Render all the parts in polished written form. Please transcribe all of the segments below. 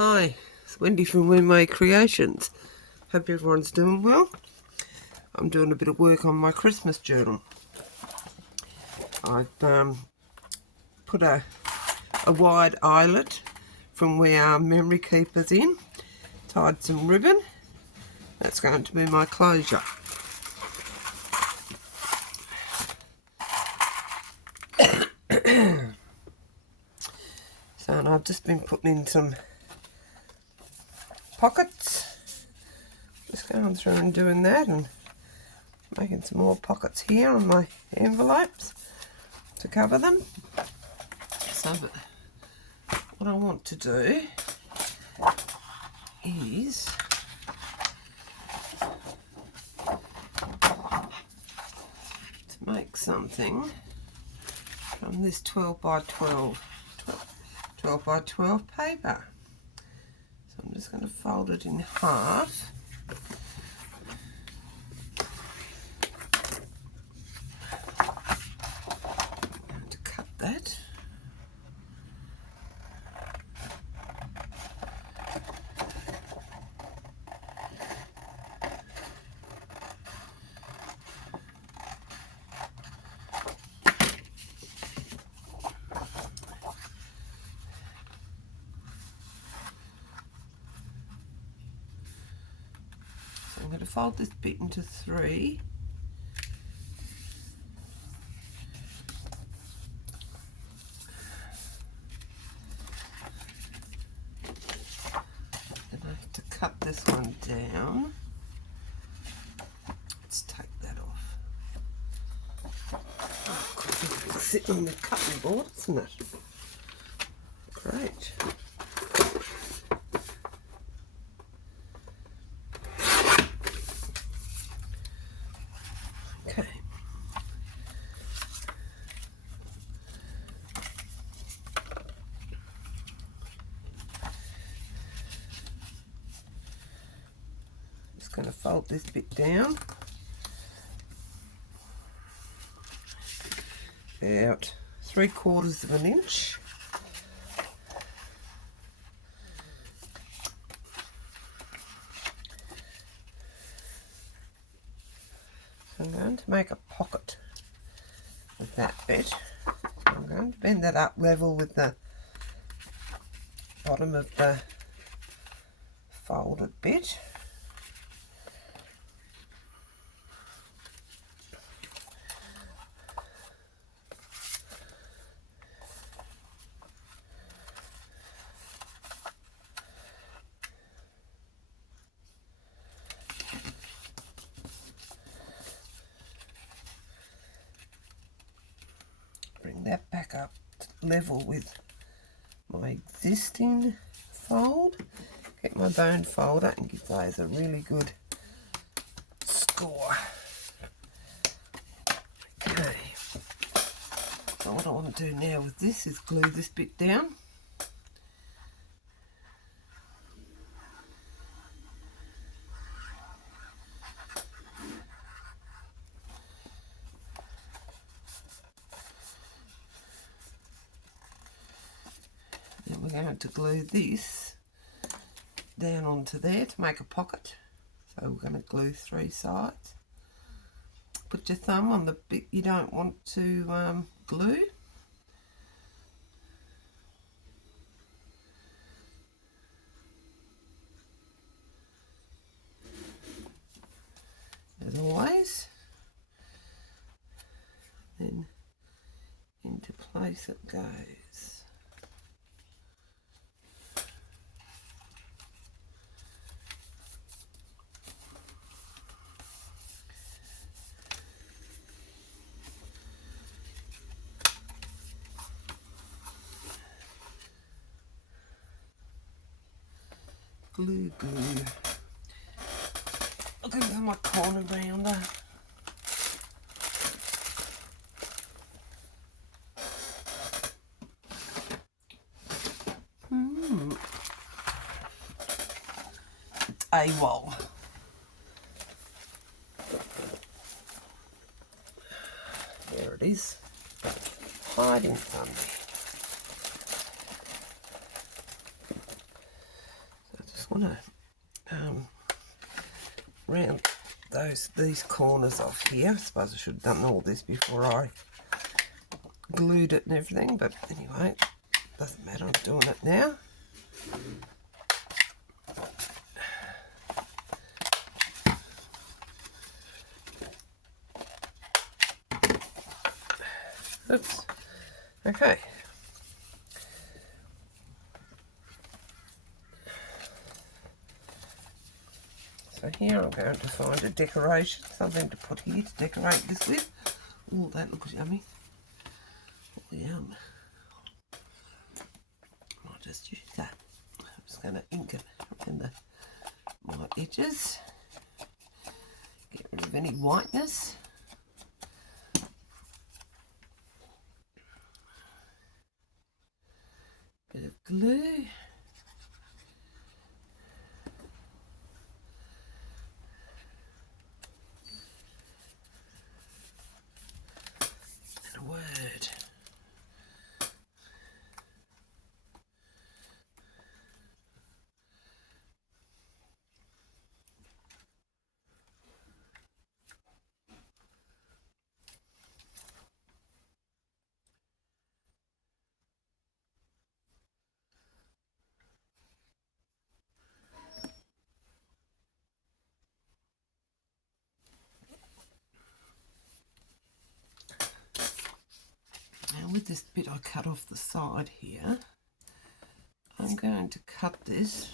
Hi, it's Wendy from When Made Creations. Hope everyone's doing well. I'm doing a bit of work on my Christmas journal. I've put a wide eyelet from where our memory keeper's in, tied some ribbon. That's going to be my closure. So and I've just been putting in some pockets, just going through and doing that and making some more pockets here on my envelopes to cover them. So what I want to do is to make something from this 12 by 12 by 12 paper. So I'm just going to fold it in half. I'm going to cut that. I'm going to fold this bit into three. Then I have to cut this one down. Let's take that off. Oh, it's sitting on the cutting board, isn't it? Great. Okay. Just going to fold this bit down about 3/4 of an inch. I'm going to make a pocket with that bit. I'm going to bend that up level with the bottom of the folded bit. Bring that back up level with my existing fold. Get my bone folder and give those a really good score. Okay. So what I want to do now with this is glue this bit down. Then we're going to glue this down onto there to make a pocket. So we're going to glue 3 sides. Put your thumb on the bit you don't want to glue. As always. Then into place it goes. Glue. Looking for my corner rounder. It's AWOL. There it is. Hiding from me. just want to round these corners off here. I suppose I should have done all this before I glued it and everything, but anyway, doesn't matter, I'm doing it now. Oops. Okay. So here I'm going to find a decoration, something to put here to decorate this with. Oh, that looks yummy. Oh, yum. I'll just use that. I'm just going to ink it around my edges. Get rid of any whiteness. Bit of glue. And a word. Now with this bit I cut off the side here, I'm going to cut this.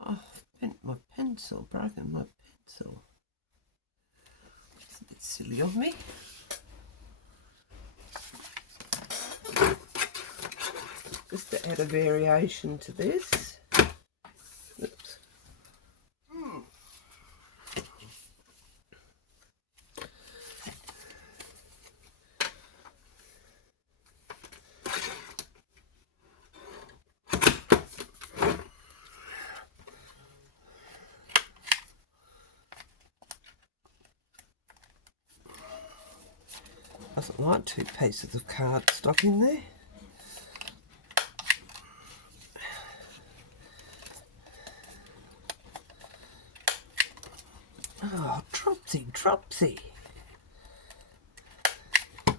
Oh, I've bent my pencil, broken my pencil. It's a bit silly of me. Just to add a variation to this. Oops. Doesn't like 2 pieces of cardstock in there. Oh, dropsy, dropsy. The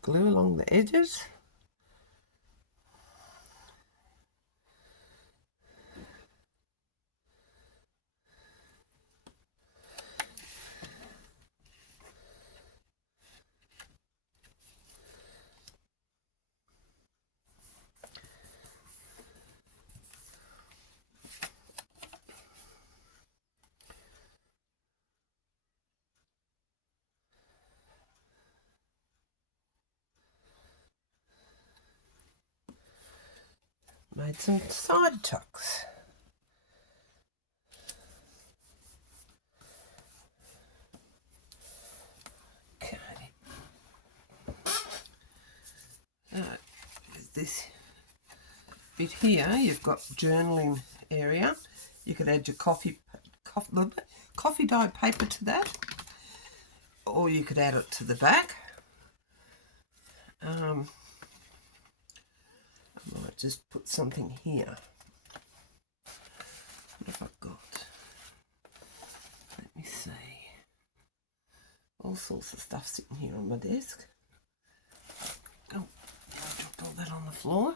glue along the edges. Made some side tucks. Okay. This bit here, you've got journaling area. You could add your coffee dye paper to that, or you could add it to the back. I might just put something here. What have I got? Let me see. All sorts of stuff sitting here on my desk. Oh, I dropped all that on the floor.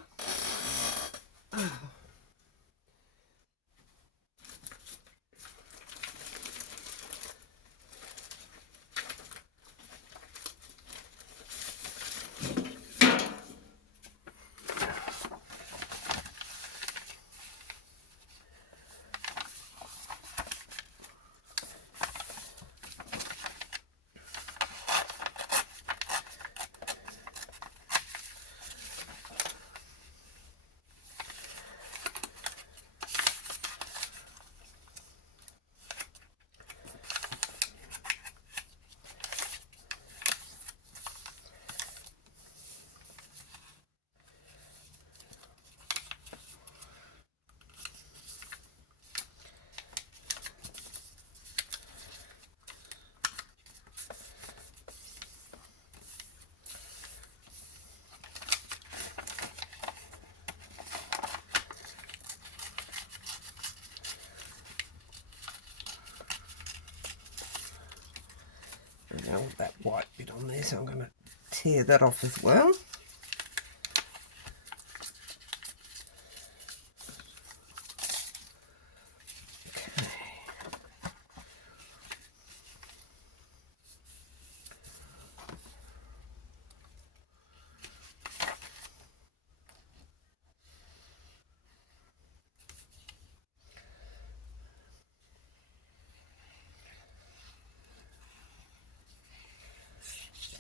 I don't want that white bit on there, so I'm going to tear that off as well.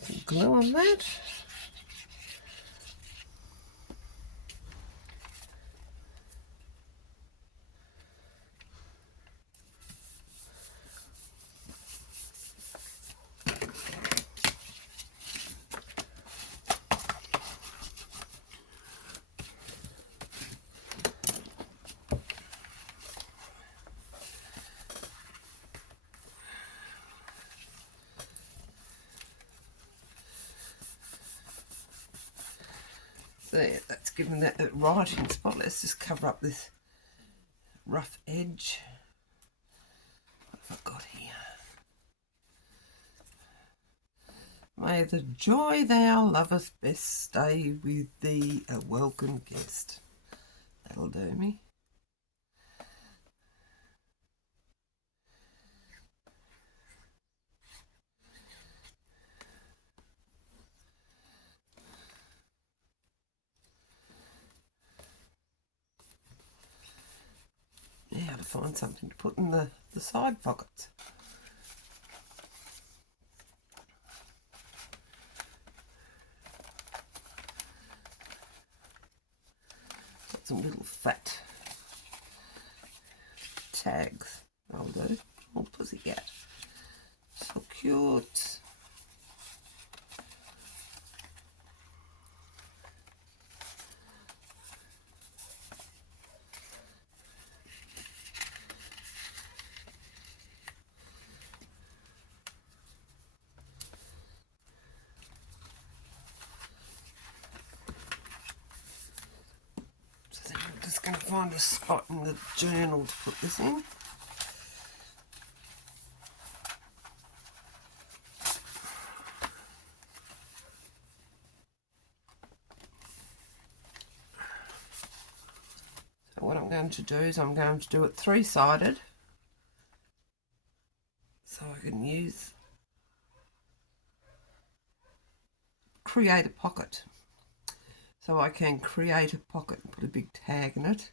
Some glue on that. There, that's given that a writing spot. Let's just cover up this rough edge. What have I got here? May the joy thou lovest best stay with thee, a welcome guest. That'll do me. Now to find something to put in the side pockets. Got some little fat tags. That'll do. Oh, pussycat. So cute. Going to find a spot in the journal to put this in. So what I'm going to do is I'm going to do it three-sided so I can create a pocket. So I can create a pocket and put a big tag in it.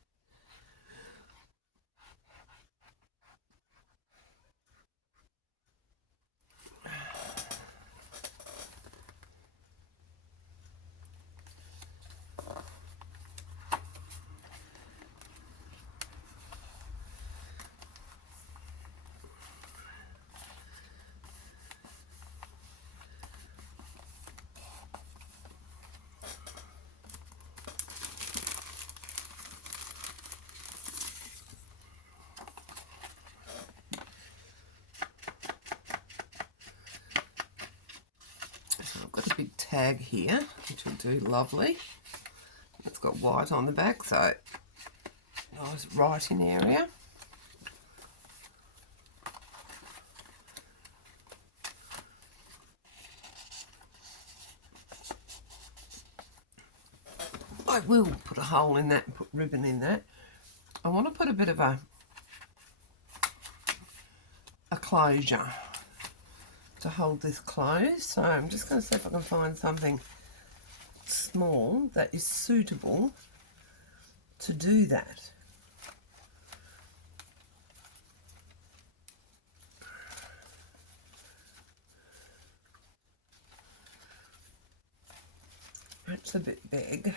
Got a big tag here, which will do lovely. It's got white on the back, so nice writing area. I will put a hole in that and put ribbon in that. I want to put a bit of a closure to hold this closed, so I'm just going to see if I can find something small that is suitable to do that. That's a bit big.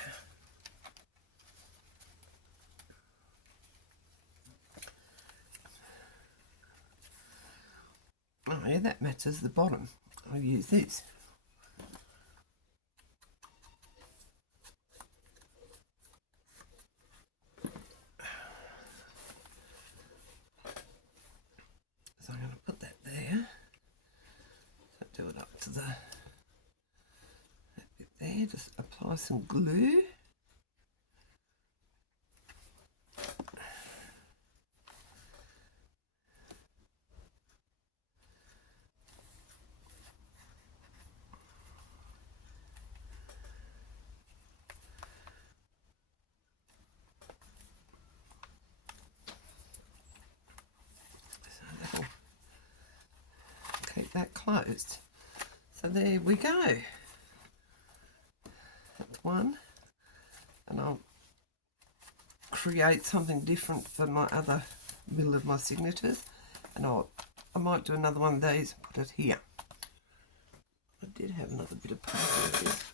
Oh yeah, that matches the bottom. I'll use this. So I'm going to put that there. So do it up to that bit there. Just apply some glue. that closed. So there we go. That's one. And I'll create something different for my other middle of my signatures. And I might do another one of these and put it here. I did have another bit of paper with this.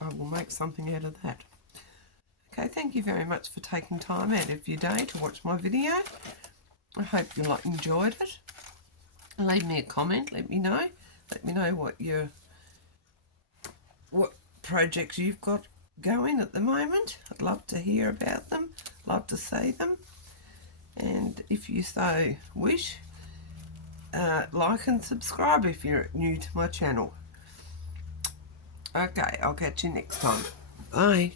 I will make something out of that. Okay, thank you very much for taking time out of your day to watch my video. I hope you enjoyed it. Leave me a comment, let me know. Let me know what projects you've got going at the moment. I'd love to hear about them, love to see them. And if you so wish, like and subscribe if you're new to my channel. Okay, I'll catch you next time. Bye.